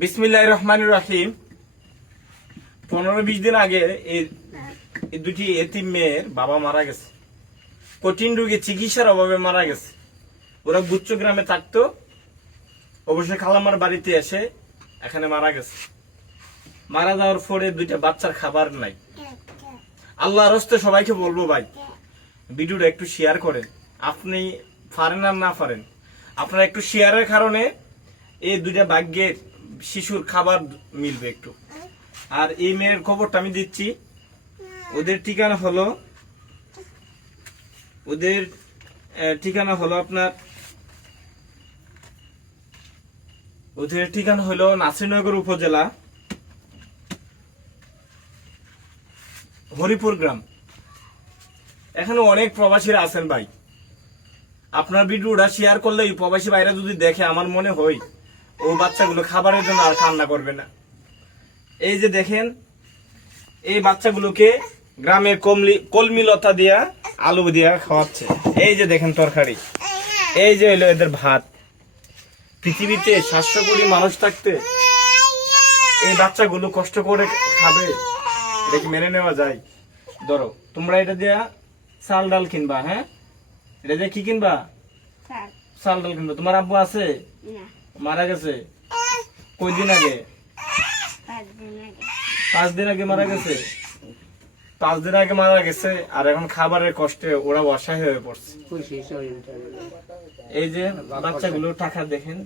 বিসমিল্লাহ রহমান রাহিম। পনেরো বিশ দিন আগে এই দুটি এতিম মেয়ের বাবা মারা গেছে। কঠিন রোগে চিকিৎসার অভাবে মারা গেছে। ওরা গুচ্ছ গ্রামে থাকতো। অবশ্যই খালামার বাড়িতে এসে এখানে মারা গেছে। মারা যাওয়ার পরে দুইটা বাচ্চার খাবার নাই। আল্লাহ রস্তে সবাইকে বলব ভাই, ভিডিওটা একটু শেয়ার করেন। আপনি পারেন আর না পারেন। আপনার একটু শেয়ারের কারণে এই দুইটা ভাগ্যের শিশুর খাবার মিলবে একটু। আর এই মেয়ের খবরটা আমি দিচ্ছি। ওদের ঠিকানা হলো ওদের ঠিকানা হলো আপনার ওদের ঠিকানা হলো নাসিরনগর উপজেলা, হরিপুর গ্রাম। এখানে অনেক প্রবাসীরা আছেন ভাই। আপনার ভিডিওটা শেয়ার করলে প্রবাসী ভাইরা যদি দেখে, আমার মনে হয় ও বাচ্চাগুলো খাবারের জন্য আর কান্না করবে না। এই যে দেখেন এই বাচ্চাগুলোকে গ্রামের কমলি কলমি লতা দিয়া আলু দিয়া খাওয়াচ্ছে। এই যে দেখেন তরকারি। এই যে হলো এদের ভাত। পৃথিবীতে সাতশো কোটি মানুষ থাকতে এই বাচ্চাগুলো কষ্ট করে খাবে। এটা কি মেনে নেওয়া যায়? ধরো তোমরা এটা দিয়া চাল ডাল কিনবা হ্যাঁ? এটা দিয়ে কি কিনবা? চাল ডাল কিনবা। তোমার আব্বু আছে? না। মারা গেছে? কয়দিন আগে? পাঁচ দিন আগে মারা গেছে? পাঁচ দিন আগে মারা গেছে আর এখন খাবারের কষ্টে ওরা অসহায় হয়ে পড়ছে। এই যে বাচ্চাগুলো টাকা দেখেন।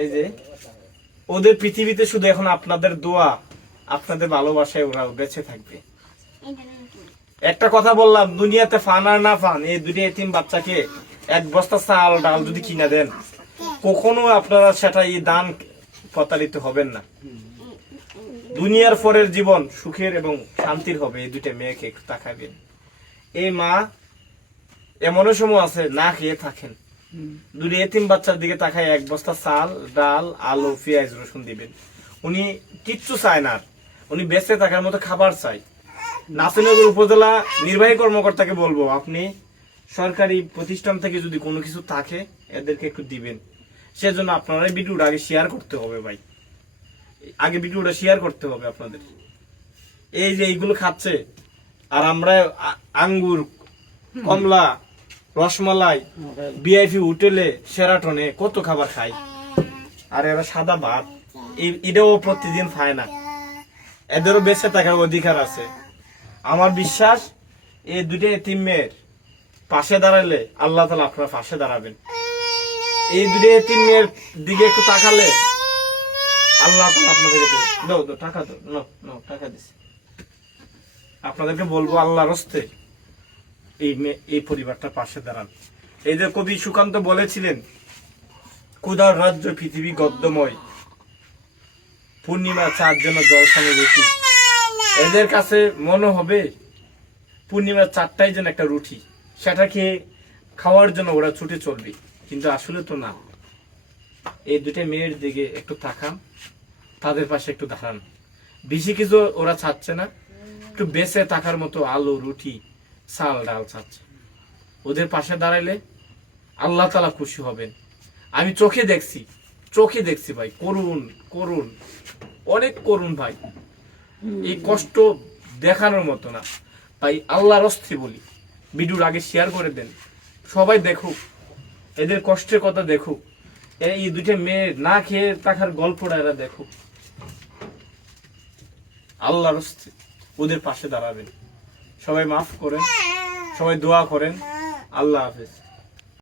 এই যে ওদের পৃথিবীতে শুধু এখন আপনাদের দোয়া, আপনাদের ভালোবাসায় ওরা বেঁচে থাকবে। একটা কথা বললাম, দুনিয়াতে ফান আর না ফান, এই দুটি এতিম বাচ্চাকে এক বস্তা চাল, ডাল যদি কিনা দেন কখনো আপনারা সেটা এই দান প্রতারিত হবেন না। দুনিয়ার পরের জীবন সুখের এবং শান্তির হবে, এই দুইটা মেয়েকে একটু তাকাবেন। এই মা এমনও সময় আছে, না খেয়ে থাকেন। দুটি এতিম বাচ্চার দিকে তাকায় এক বস্তা চাল, ডাল, আলু, পেঁয়াজ, রসুন দিবেন। উনি কিচ্ছু চায় না। উনি বেঁচে থাকার মতো খাবার চাই নাসিনগর উপজেলা নির্বাহী কর্মকর্তাকে বলব, আপনি সরকারি প্রতিষ্ঠান থেকে যদি কোনো কিছু থাকে, এদেরকে একটু দিবেন। সেজন্য আপনারা ভিডিওটা আগে শেয়ার করতে হবে ভাই। আগে ভিডিওটা শেয়ার করতে হবে আপনাদের। এই যে এইগুলো খাচ্ছে আর আমরা আঙ্গুর কমলা রসমালাই বিআইপি হোটেলে সেরাটনে কত খাবার খাই? আর এরা সাদা ভাত এটাও প্রতিদিন খায় না। এদেরও বেঁচে থাকার অধিকার আছে। আমার বিশ্বাস এই দুইটা এতিম মেয়ের পাশে দাঁড়ালে আল্লাহ তালা আপনার পাশে দাঁড়াবেন। এই দুটো এতিম মেয়ের দিকে একটু তাকালে আল্লাহ আপনাদেরকে দাও দাও, টাকা দাও, নাও নাও, টাকা দিছি। আপনাদেরকে বলব আল্লাহর হস্তে এই এই পরিবারটা পাশে দাঁড়ান। এই যে কবি সুকান্ত বলেছিলেন, কুদার রাজ্য পৃথিবী গদ্যময়। পূর্ণিমা চার জন্য জল সঙ্গে রুটি। এদের কাছে মনে হবে পূর্ণিমার চারটাই যেন একটা রুটি। সেটা খেয়ে খাওয়ার জন্য ওরা ছুটে চলবে। কিন্তু আসলে তো না। এই দুটো মেয়ের দিকে একটু তাকান, তাদের পাশে একটু দাঁড়ান। বেশি কিছু ওরা চাচ্ছে না, একটু বেঁচে থাকার মতো আলু, রুটি, চাল, ডাল চাচ্ছে ওদের পাশে দাঁড়াইলে আল্লাহ তালা খুশি হবেন। আমি চোখে দেখছি চোখে দেখছি ভাই করুন করুন অনেক করুন ভাই। এই কষ্ট দেখানোর মতো না। তাই আল্লাহর অস্ত্রে বলি, ভিডিওর আগে শেয়ার করে দেন। সবাই দেখুক। এদের কষ্টের কথা দেখুক। এই দুইটা মেয়ে না খেয়ে থাকার গল্পটা এরা দেখুক। আল্লাহর ওদের পাশে দাঁড়াবেন। সবাই মাফ করেন, সবাই দোয়া করেন। আল্লাহ হাফেজ।